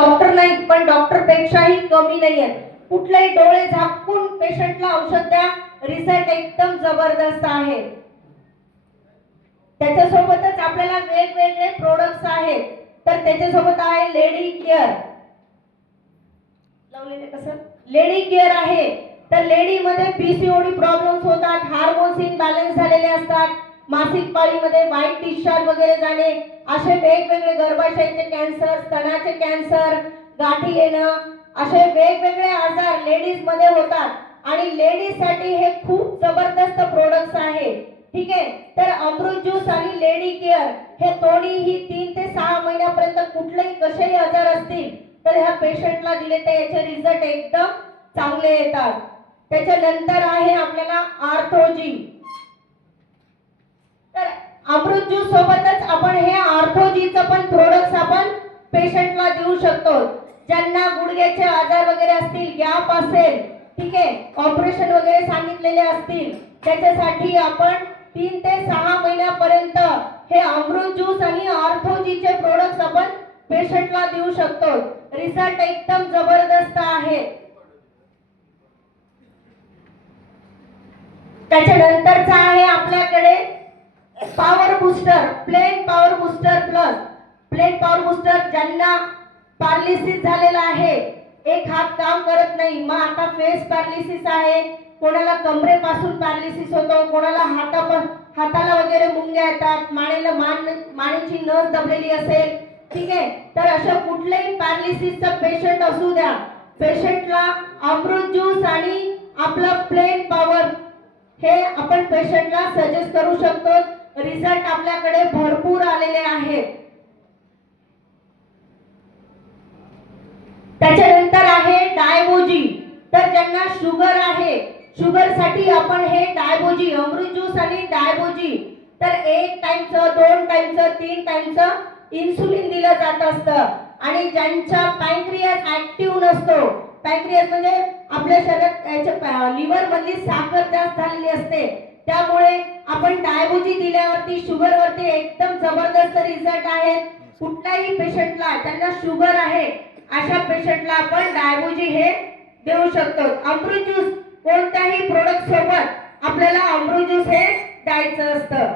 Doctor नाही, पण doctor पेक्षाही कमी नाहीये. कुठलेही डोळे झाकून पेशंटला औषध द्या, रिझल्ट एकदम जबरदस्त आहे. त्याच्यासोबतच आपल्याला वेगवेगळे प्रोडक्ट्स आहेत. तर त्याच्यासोबत आहे लेडी केअर. लावलेले कसं लेडी केअर आहे. तर लेडी मध्ये पीसीओडी प्रॉब्लेम्स होतात, हार्मोन्स इनबॅलन्स झालेले असतात, मासिक पाळीमध्ये व्हाईट डिस्चार्ज वगैरे जाणे, असे वेगवेगळे गर्भाशयाचे कॅन्सर, स्तनाचे कॅन्सर, गाठी येणं, असे वेगवेगळे आजार लेडीज मध्ये होतात. आणि लेडीज साठी हे खूप जबरदस्त प्रोडक्ट्स आहे. ठीक आहे. तर अमृत ज्यूस आणि लेडी केअर हे दोन्हीही 3 ते 6 महिन्यापर्यंत कुठलेही कसेही आजार असतील तर ह्या पेशंटला दिले तर याचे रिझल्ट एकदम चांगले येतात. त्याच्यानंतर आहे आपल्याला आर्थोजी. तर अमृत ज्यूस सोबतच आपण हे आर्थोजीचं पण प्रोडक्ट्स आपण पेशंटला देऊ शकतो. ज्यांना गुडघ्याचे आजार वगैरे असतील, गॅप असेल, ठीक आहे, ऑपरेशन वगैरे सांगितलेले असतील, त्याच्यासाठी आपण 3 ते 6 महिन्यापर्यंत हे अमृत ज्यूस आणि आर्थोजीचे प्रोडक्ट्स आपण पेशंटला देऊ शकतो. रिझल्ट एकदम जबरदस्त आहे. त्याच्यानंतरचा आहे आपल्याकडे power booster, plain power booster plus. Plain power booster ज्यांना पॅरालिसिस झालेला आहे, एक हात काम करत नाही, मग आता फेस पॅरालिसिस आहे, कोणाला कमरेपासून पॅरालिसिस होतो, कोणाला हाताला वगैरे मुंग्या येतात, मानेची नस दबलेली असेल, ठीक आहे, तर अशा कुठल्याही पॅरालिसिसचा पेशंट असू द्या, पेशंटला अमृत ज्यूस आणि आपलं प्लेन पॉवर हे आपण पेशंटला सजेस्ट करू शकतो. रिझल्ट आपल्याकडे भरपूर आलेले आहेत. त्याच्यानंतर आहे डायबोजी. तर ज्यांना शुगर आहे, शुगर साठी आपण हे डायबोजी, अमृत ज्यूस आणि डायबोजी, तर 1 टाइमचं, 2 टाइमचं, 3 टाइमचं इन्सुलिन दिलं जात असतं. आणि ज्यांचा पॅनक्रियास ऍक्टिव्ह नसतो, पॅनक्रियास म्हणजे आपल्या शरीरात लिव्हर मधली साखर जास्त झालेली असते, त्यामुळे आपण डायबोजी दिल्यावरती शुगर वरती एकदम जबरदस्त रिझल्ट आहे. कुठल्याही पेशंटला ज्यांना शुगर आहे अशा पेशंटला आपण डायबोजी हे देऊ शकतो. अमृत ज्यूस कोणत्याही प्रोडक्ट सोबत आपल्याला अमृत ज्यूस हे द्यायचं असतं.